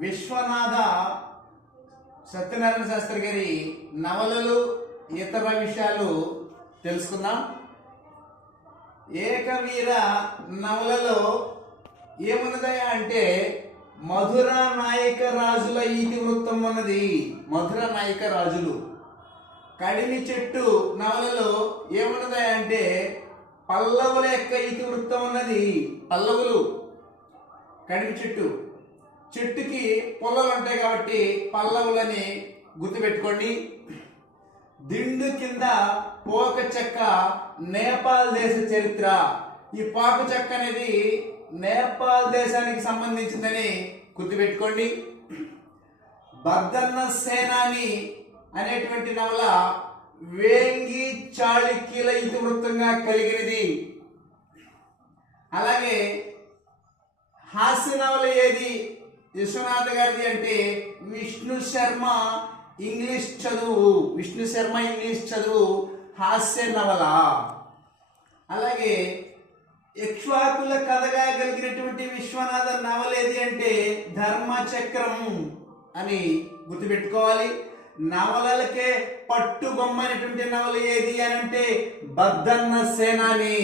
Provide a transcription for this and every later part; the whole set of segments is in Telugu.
విశ్వనాథ సత్యనారాయణ శాస్త్రి గారి నవలలు ఇతర విషయాలు తెలుసుకుందాం. ఏకవీర నవలలో ఏమున్నదయా అంటే మధుర నాయక రాజుల ఇతివృత్తం ఉన్నది. మధుర నాయక రాజులు. కడిమి చెట్టు నవలలో ఏమున్నదయా అంటే పల్లవుల యొక్క ఇతివృత్తం ఉన్నది. పల్లవులు కడిమి చెట్టుకి పొల్లలు ఉంటాయి కాబట్టి పల్లవులని గుర్తుపెట్టుకోండి. దిండు కింద పోక చెక్క నేపాల్ దేశ చరిత్ర. ఈ పోక చెక్క అనేది నేపాల్ దేశానికి సంబంధించిందని గుర్తుపెట్టుకోండి. బద్దన్న సేనాని అనేటువంటి నవల వేంగి చాళుక్యుల ఇతివృత్తంగా కలిగినది. అలాగే హాస్య నవల ఏది విశ్వనాథ గారిది అంటే విష్ణు శర్మ ఇంగ్లీష్ చదువు హాస్య నవల. అలాగే ఇక్ష్వాకుల కథగా కలిగినటువంటి విశ్వనాథ నవల ఏది అంటే ధర్మచక్రం అని గుర్తుపెట్టుకోవాలి. నవలలకే పట్టుగొమ్మనేటువంటి నవల ఏది అని అంటే బద్దన్న సేనాని.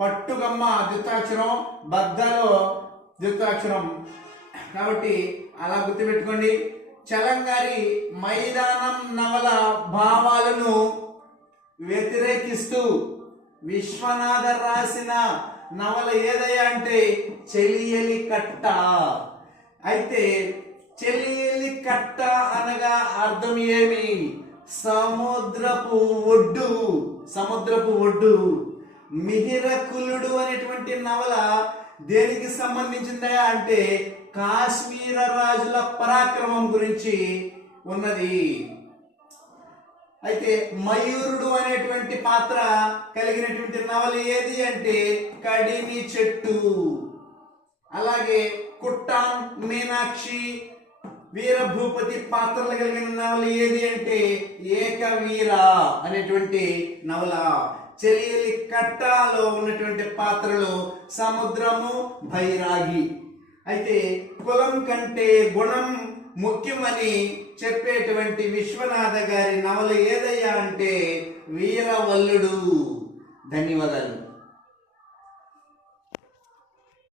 పట్టుగొమ్మ ద్వితాక్షరం, బద్దలో ద్వితాక్షరం కాబట్టి అలా గుర్తుపెట్టుకోండి. చలంగారి మైదానం నవల భావాలను వ్యతిరేకిస్తూ విశ్వనాథ రాసిన నవల ఏదయ్యా అంటే చెలియలి కట్ట. అయితే చెలియలి కట్ట అనగా అర్థం ఏమి? సముద్రపు ఒడ్డు. మిహిరకులుడు అనేటువంటి నవల దేనికి సంబంధించిందా అంటే కాశ్మీర రాజుల పరాక్రమం గురించి ఉన్నది. అయితే మయూరుడు అనేటువంటి పాత్ర కలిగినటువంటి నవల ఏది అంటే కడిమి చెట్టు. అలాగే కుట్టాన్ మీనాక్షి వీరభూపతి పాత్రలు కలిగిన నవల ఏది అంటే ఏకవీర అనేటువంటి నవల. చెలియలి కట్టలో ఉన్నటువంటి పాత్రలు సముద్రము, బైరాగి. అయితే కులం కంటే గుణం ముఖ్యమని చెప్పేటువంటి విశ్వనాథ గారి నవల ఏదయ్యా అంటే వీరవల్లుడు. ధన్యవాదాలు.